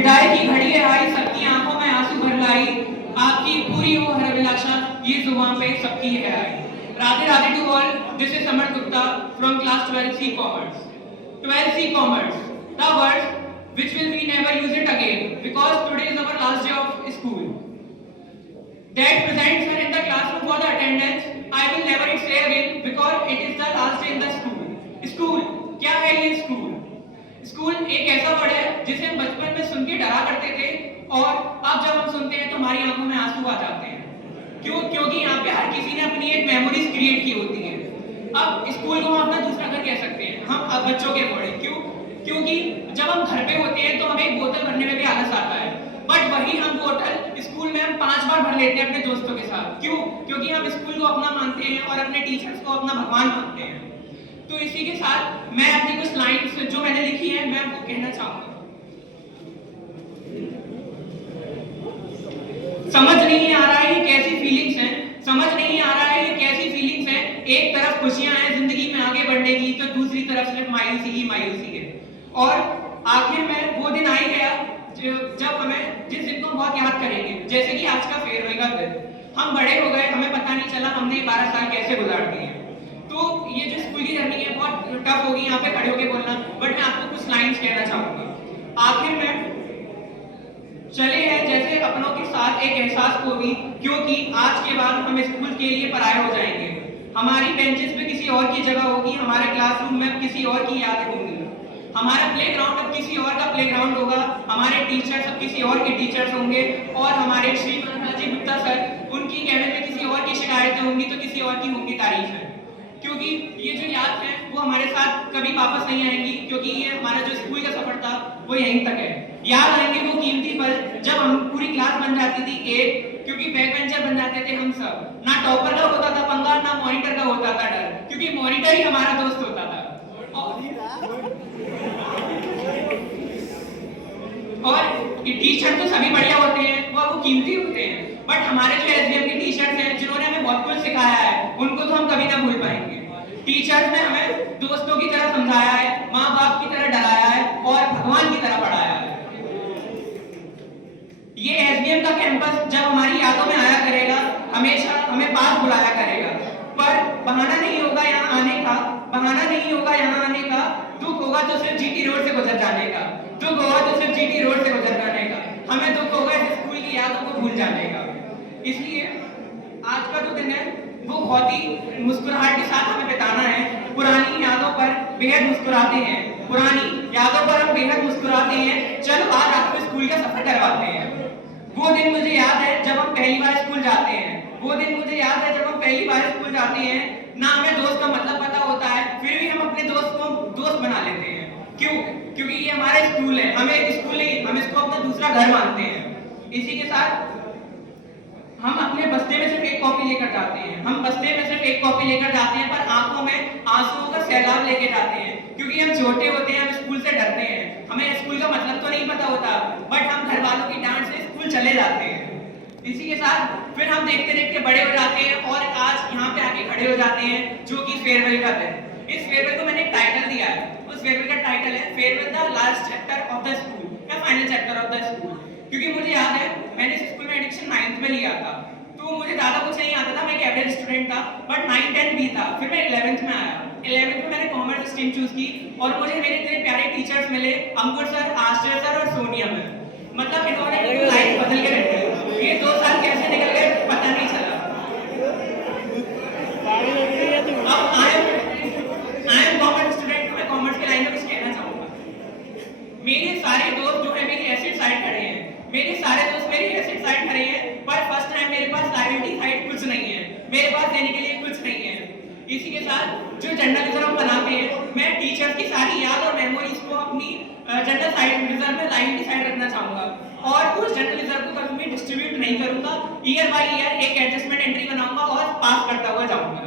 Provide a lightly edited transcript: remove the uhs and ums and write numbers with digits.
विदाई की घड़ी है आई, सबकी आंखों में आंसू भर लाई, आपकी पूरी हो हर अभिलाषा, ये जुबान पे सबकी है आई। Radhe Radhe to all, this is Samar Gupta from class 12 C Commerce. 12 C Commerce, the words which will we never use it again because today is our last day of school. That presents her in the classroom for the attendance. I will never it say again because it is the last day in the school. School, क्या है ये school? School एक ऐसा word है जिसे हम बचपन में सुन के डरा करते थे और अब जब हम सुनते हैं तो हमारी आंखों में आंसू आ जाते हैं। क्यों? क्योंकि यहाँ पे हर किसी ने अपनी एक मेमोरीज क्रिएट की होती है। अब स्कूल को हम अपना दूसरा घर कह सकते हैं हम अब बच्चों के अकॉर्डिंग। क्यों? क्योंकि जब हम घर पे होते हैं तो हमें एक बोतल भरने में भी आलस आता है, बट वही हम बोतल स्कूल में हम 5 बार भर लेते हैं अपने दोस्तों के साथ। क्यों? क्योंकि हम स्कूल को अपना मानते हैं और अपने टीचर्स को अपना भगवान मानते हैं। तो इसी के साथ मैं अपनी कुछ लाइन्स जो मैंने लिखी है मैं आपको कहना चाहूंगा। समझ नहीं आ रहा है ये कैसी फीलिंग्स हैं, समझ नहीं आ रहा है ये कैसी फीलिंग्स हैं। एक तरफ खुशियां हैं जिंदगी में आगे बढ़ने की, तो दूसरी तरफ सिर्फ मायूसी ही मायूसी है। और आखिर में वो दिन आ ही गया जब हमें जिस दिन को हम बहुत याद करेंगे, जैसे कि आज का फेयरवेल का दिन। हम बड़े हो गए, हमें पता नहीं चला हमने 12 साल कैसे गुजार दिए। तो ये जो स्कूल की जर्नी है बहुत टफ होगी यहाँ पे खड़े होके बोलना, बट मैं आपको कुछ लाइंस कहना चाहूंगा। आखिर में चले हैं जैसे अपनों के साथ एक एहसास को भी, क्योंकि आज के बाद हम स्कूल के लिए पराये हो जाएंगे। हमारी बेंचेस पे किसी और की जगह होगी, हमारे क्लासरूम में अब किसी और की यादें होंगी, हमारा प्लेग्राउंड अब किसी और का प्लेग्राउंड होगा, हमारे टीचर्स अब किसी और के टीचर्स होंगे और हमारे श्रीमान जी गुप्ता सर उनकी कहने में किसी और की शिकायतें होंगी तो किसी और की होंगी तारीफ है। क्योंकि ये जो याद है वो हमारे साथ कभी वापस नहीं आएंगी, क्योंकि ये हमारा जो स्कूल का सफर था वो यहीं तक है। याद आएंगे वो कीमती पल जब हम पूरी क्लास बन जाती थी एक, क्योंकि बैक बेंचर बन जाते थे हम सब। ना टॉपर का होता था पंगा, ना मॉनिटर का होता था डर, क्योंकि मॉनिटर ही हमारा दोस्त होता था। और टीचर तो सभी बढ़िया होते हैं, वो कीमती होते हैं, बट हमारे जो एसबीएम के टीचर्स हैं जिन्होंने हमें बहुत कुछ सिखाया है उनको तो हम कभी ना भूल पाएंगे। टीचर्स ने हमें दोस्तों की तरह समझाया है, माँ बाप की तरह डराया है और भगवान की तरह पढ़ाया है। ये एसबीएम का कैंपस जब हमारी यादों में आया करेगा हमेशा हमें पास बुलाया करेगा, पर बहाना नहीं होगा यहाँ आने का, बहाना नहीं होगा यहाँ आने का। दुख होगा तो सिर्फ जीटी रोड से गुजर जाने का, दुख होगा तो सिर्फ जीटी रोड से गुजर जाने का, हमें दुख होगा इस स्कूल की यादों को भूल जाने का। इसलिए आज का जो दिन है वो बहुत ही मुस्कुराहट के साथ हमें बिताना है। पुरानी यादों पर बेहद मुस्कुराते हैं, पुरानी यादों पर हम बेहद मुस्कुराते हैं। चलो आज आपको स्कूल का सफर करवाते हैं। वो दिन मुझे याद है जब हम पहली बार स्कूल जाते हैं, वो दिन मुझे याद है जब हम पहली बार स्कूल जाते हैं। ना हमें दोस्त का मतलब पता होता है, फिर भी हम अपने दोस्त को दोस्त बना लेते हैं। क्यों? क्योंकि ये हमारा स्कूल है, हमें स्कूल नहीं, हम इसको अपना दूसरा घर मानते हैं। इसी के साथ हम अपने बस्ते में सिर्फ एक कॉपी लेकर जाते हैं, हम बस्ते में सिर्फ एक कॉपी लेकर जाते हैं, पर आंखों में आंसुओं का सैलाब लेके जाते हैं। क्योंकि हम छोटे होते हैं, हम स्कूल से डरते हैं, हमें स्कूल का मतलब तो नहीं पता होता, बट हम घर वालों की डांट से स्कूल चले जाते हैं। इसी के साथ फिर हम देखते देखते बड़े हो जाते हैं और आज यहाँ पे आके खड़े हो जाते हैं, जो कि फेयरवेल का दिन। इस फेयरवेल को मैंने एक टाइटल दिया है, उस फेयरवेल का टाइटल है farewell the last chapter of the school या final chapter of the school. क्योंकि मुझे याद है मैंने इस स्कूल में एडमिशन 9th में लिया था, तो मुझे ज्यादा कुछ नहीं आता था, मैं एक एवरेज स्टूडेंट था, बट 9th 10th भी था। फिर मैं 11th में आया, 11th में मैंने कॉमर्स स्ट्रीम चूज की और मुझे मेरे इतने प्यारे टीचर्स मिले, अंकुर सर, आश्चर्य सर और सोनिया मैम। मतलब इन्होंने लाइफ बदल के रख दी। ये 2 साल कैसे निकल गए पता नहीं चला। अब आई एम कॉमर्स स्टूडेंट, मैं कॉमर्स के लाइन में कुछ कहना चाहूंगा। मेरे सारे दोस्त जो है मेरी एसिड साइड खड़े हैं, मेरे सारे दोस्त मेरी एसिड साइड खड़े हैं, पर फर्स्ट टाइम मेरे पास लाइबिलिटी साइड कुछ नहीं है, मेरे पास देने के लिए कुछ नहीं है। इसी के साथ जो जर्नलिज्म हम बनाते हैं, मैं टीचर्स की सारी याद और मेमोरीज को अपनी जनरल साइड रिजर्व में लाइबिलिटी साइड रखना चाहूंगा और उस जर्नलिज्म को कभी भी डिस्ट्रीब्यूट नहीं करूंगा। ईयर बाय ईयर एक एडजस्टमेंट एंट्री बनाऊंगा और पास करता हुआ जाऊंगा।